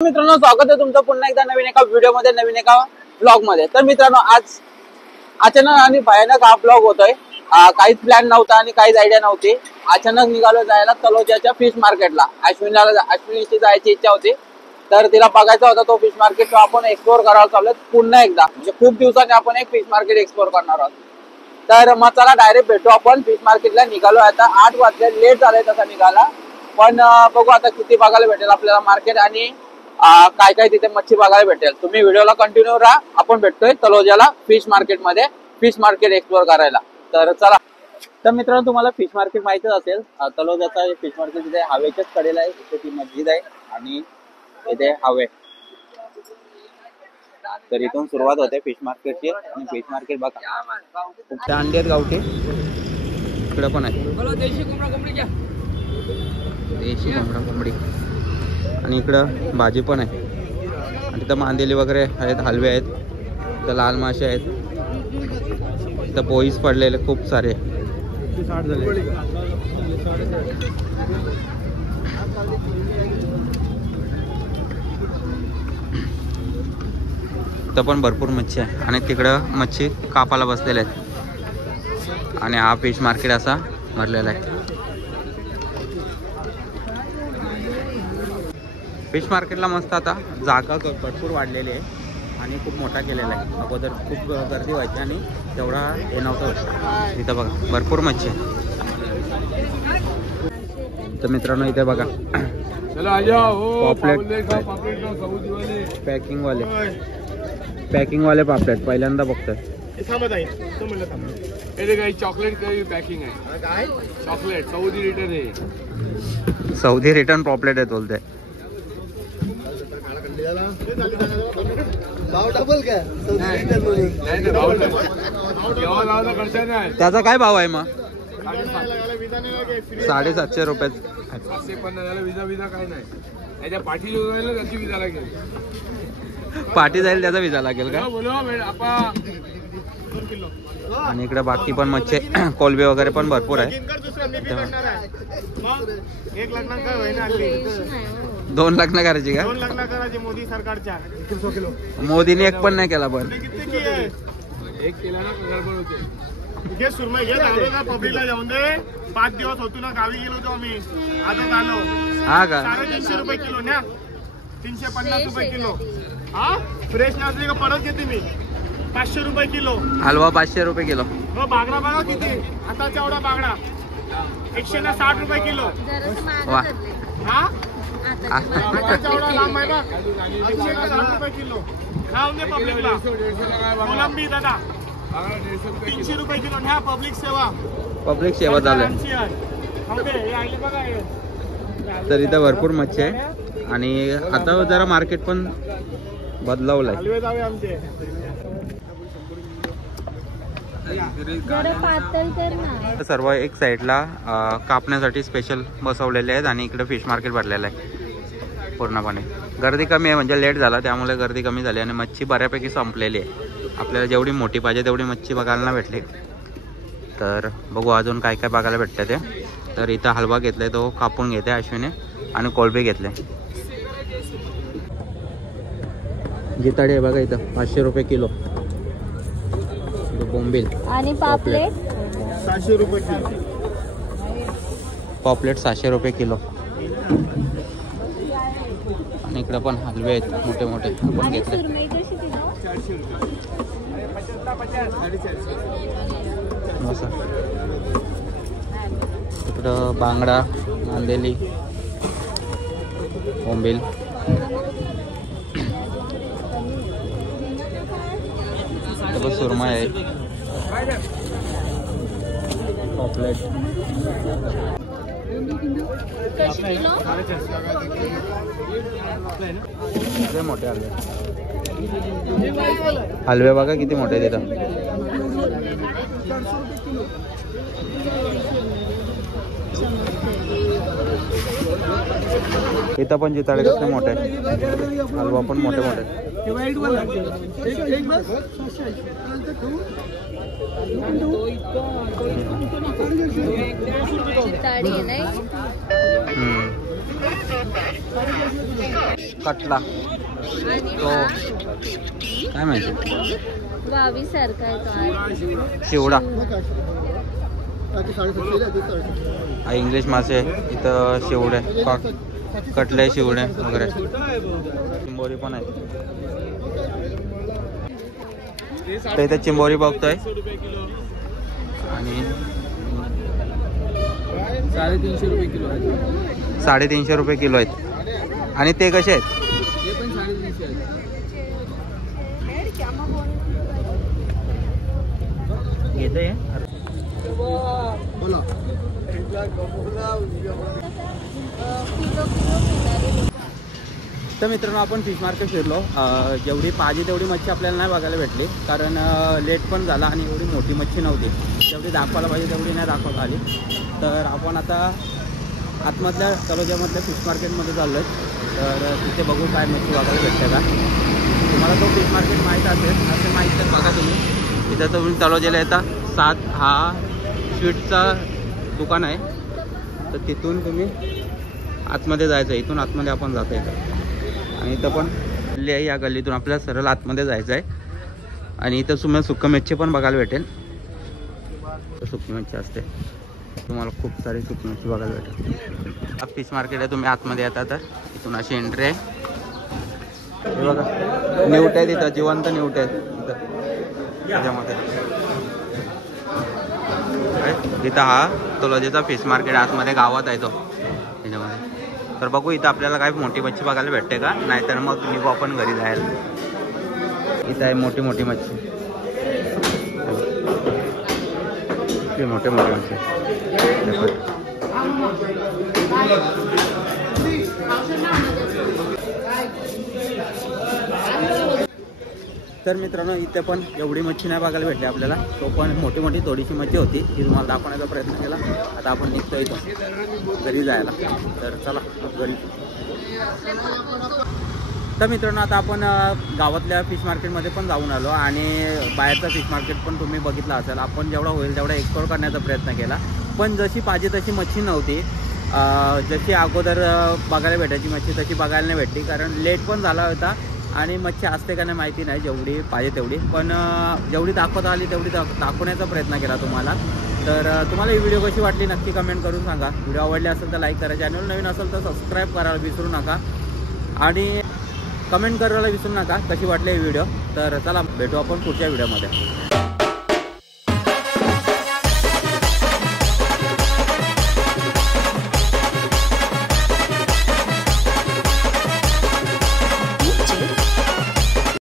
मित्रांनो, स्वागत आहे तुमचं पुन्हा एकदा नवीन एका व्हिडिओमध्ये, नवीन एका ब्लॉग मध्ये। तर मित्रांनो, आज अचानक आणि भयानक हा ब्लॉग होतोय। काहीच प्लॅन नव्हता आणि काहीच आयडिया नव्हती। अचानक निघालो जायला तलोजाच्या फिश मार्केटला। अश्विनीची जायची इच्छा होती, तर तिला बघायचा होता तो फिश मार्केट। तो आपण एक्सप्लोर करायला चाललोय पुन्हा एकदा, म्हणजे खूप दिवसांनी आपण एक फिश मार्केट एक्सप्लोर करणार आहोत। तर मग चला डायरेक्ट भेटू आपण फिश मार्केटला। निघालो आता 8 वाजले, लेट झालाय तसा निघाला, पण बघू आता किती बघायला भेटेल आपल्याला मार्केट आणि काय काय तिथे मच्छी बघायला भेटेल। तुम्ही व्हिडिओला कंटिन्यू राहा। आपण भेटतोय तलोजाला फिश मार्केट मध्ये, फिश मार्केट एक्सप्लोर करायला। तर चला। तर मित्रांनो, तुम्हाला फिश मार्केट माहितीच असेल, तलोजाचा फिश मार्केट इथे हवेच्याच कडेला आहे। इथे ती मस्जिद आहे आणि इथे हवे, तर इथून सुरुवात होते फिश मार्केटची। आणि फिश मार्केट बघा, खूप अंडी आहेत गावठी, इकडे पण आहे देशी कोंबडा कोंबडी, आणि इकडं भाजी पण आहे। आणि तिथं मांदेली वगैरे आहेत, हलवे आहेत, तिथं लाल मासे आहेत, तिथं बोईस पडलेले खूप सारे। तिथं पण भरपूर मच्छी आहे आणि तिकडं मच्छी कापाला बसलेले आहेत। आणि हा फिश मार्केट असा भरलेला आहे। फिश मार्केटला मस्त आता जागा भरपूर वाढलेली आहे आणि खूप मोठा केलेला आहे। अगोदर खूप गर्दी व्हायची आणि तेवढा हे नव्हतं होत। इथं बघा भरपूर मच्छी आहे। तर मित्रांनो, इथे बघा पॉपलेट, पॅकिंग वाले पापलेट पहिल्यांदा बघतोय। चॉकलेट पॅकिंग आहे, चॉकलेट सौदी रिटर्न आहे, सौदी रिटर्न पॉपलेट आहे बोलते। त्याचा काय भाव आहे मग? 750 रुपये। 750 विजा काय नाही, त्याच्या पाठी त्याची विजा लागेल, पाठी जाईल त्याचा विजा लागेल का? आणि इकडे बाकी पण मच्छी कोलबे वगैरे पण भरपूर आहे। 2 लग्न करायची का? 2 लग्न करायचे मोदी सरकारच्या। मोदीने एक पण नाही केला, पण एक केला ना गडबड होते। सुरमई घेत आलो ना पब्लिकला जाऊन दे। 5 दिवस होतो ना, गावी गेलो होतो आम्ही, आजच आलो। हा का? 350 रुपये किलो ना, 350 रुपये किलो। हा फ्रेश नसली का परत घेते मी। 500 रुपये किलो हलवा, 500 रुपये किलो। हो, बागडा बघा किती, आता एवढा बागडा 160 रुपये किलो। वा, हा एवढा लांब आहे बघ, 160 रुपये किलो। खाऊन दे पब्लिकला। कोलंबी दादा 300 रुपये किलो ना, पब्लिक सेवा, पब्लिक सेवा चालू आहे। तर इथं भरपूर मच्छी आहे आणि आता जरा मार्केट पण बदलावलंय। सर्व एक साईडला कापण्यासाठी स्पेशल बसवलेले आहेत आणि इकडे फिश मार्केट भरलेलं आहे पूर्णपणे। गर्दी कमी आहे, म्हणजे लेट झाला त्यामुळे गर्दी कमी झाली आणि मच्छी बऱ्यापैकी संपलेली आहे। आपल्याला जेवढी मोठी पाहिजे तेवढी मच्छी बघायला नाही भेटली। तर बघू अजून काय काय बघायला भेटतं ते। तर इथं हलवा घेतलाय, तो कापून घेते अश्विने, आणि कोलबे घेतले। जिताडे आहे बघा इथं 500 रुपये किलो। बोंबील आणि पापलेट 700 रुपये किलो। पॉपलेट 700 रुपये किलो। आणि इकडे पण हलवे आहेत मोठे मोठे, आपण घेतले। इकडं बांगडा, मांदेली, बोंबील, सुरमई आहे, पॉपलेट मोठे हलवे। हलवे बघा किती मोठे तिथं। इथं पण जिताडे कसले मोठे, हलवा पण मोठे मोठे। चिताडी आहे नाही। कटला तो काय माहिती वावी सारखा आहे तो शिवडा हा इंग्लिश मासे इथं शिवडे कटले शिवडे वगैरे चिंबोरी पण आहे तर इथे चिंबोरी बघतोय आणि 350 रुपये किलो आहे. 350 रुपये किलो आहेत आणि ते कसे आहेत ते पण 350 आहेत. घेते तर मित्रांनो आपण फिश मार्केट फिरलो जेवढी पाहिजे तेवढी मच्छी आपल्याला नाही बघायला भेटली कारण लेट पण झाला आणि एवढी मोठी मच्छी नव्हती जेवढी दाखवायला पाहिजे तेवढी नाही दाखवता आली तर आपण आता आतमधल्या तलोजामधल्या फिश मार्केटमध्ये चाललो तर तिथे बघू काय मच्छी बघायला भेटते का तुम्हाला तो फिश मार्केट माहीत असेल असं माहीत तर बघा तुम्ही तिथं तुम्ही तलोजाला येता 7 हा स्वीटचा दुकान आहे तर तिथून तुम्ही आतमध्ये जायचं आहे इथून आतमध्ये आपण जातो आहे आणि इथं पण गल्ली आहे या गल्लीतून आपल्याला सरळ आतमध्ये जायचं आहे आणि इथं तुम्हाला सुक्की मच्छी पण बघायला भेटेल सुक्की मच्छी असते तुम्हाला खूप सारी सुक्की मच्छी बघायला भेटेल हा फिश मार्केट आहे तुम्ही आतमध्ये येता तर इथून अशी एंट्री आहे हे बघा न्यूट आहे तिथं जिवंत न्यूट आहे तिथं त्याच्यामध्ये तिथं हा तलोजाचा फिश मार्केट आतमध्ये गावात आहे तो त्याच्यामध्ये तर बघू इथं आपल्याला काय मोठी मच्छी बघायला भेटते का नाहीतर मग निघू आपण घरी जायला इथं आहे मोठी मोठी मच्छी मोठे मोठे मच्छी तर मित्रांनो इथे पण एवढी मच्छी नाही बघायला भेटली आपल्याला तो पण मोठी मोठी थोडीशी मच्छी होती ही तुम्हाला दाखवण्याचा प्रयत्न केला आता आपण निघतो इथं घरी जायला तर चला घरी तर मित्रांनो आता आपण गावातल्या फिश मार्केटमध्ये पण जाऊन आलो आणि बाहेरचा फिश मार्केट पण तुम्ही बघितला असेल आपण जेवढा होईल तेवढा एक्सप्लोर करण्याचा प्रयत्न केला पण जशी पाहिजे तशी मच्छी नव्हती जशी अगोदर बघायला भेटायची मच्छी तशी बघायला नाही भेटली कारण लेट पण झाला होता आणि मच्छी असते का नाही माहिती नाही जेवढी पाहिजे तेवढी पण जेवढी दाखवता आली तेवढी दाखवण्याचा प्रयत्न केला तुम्हाला तर तुम्हाला ही व्हिडिओ कशी वाटली नक्की कमेंट करून सांगा व्हिडिओ आवडली असेल तर लाईक करा चॅनल नवीन असेल तर सबस्क्राईब करायला विसरू नका आणि कमेंट करायला विसरू नका कशी वाटली ही व्हिडिओ तर चला भेटू आपण पुढच्या व्हिडिओमध्ये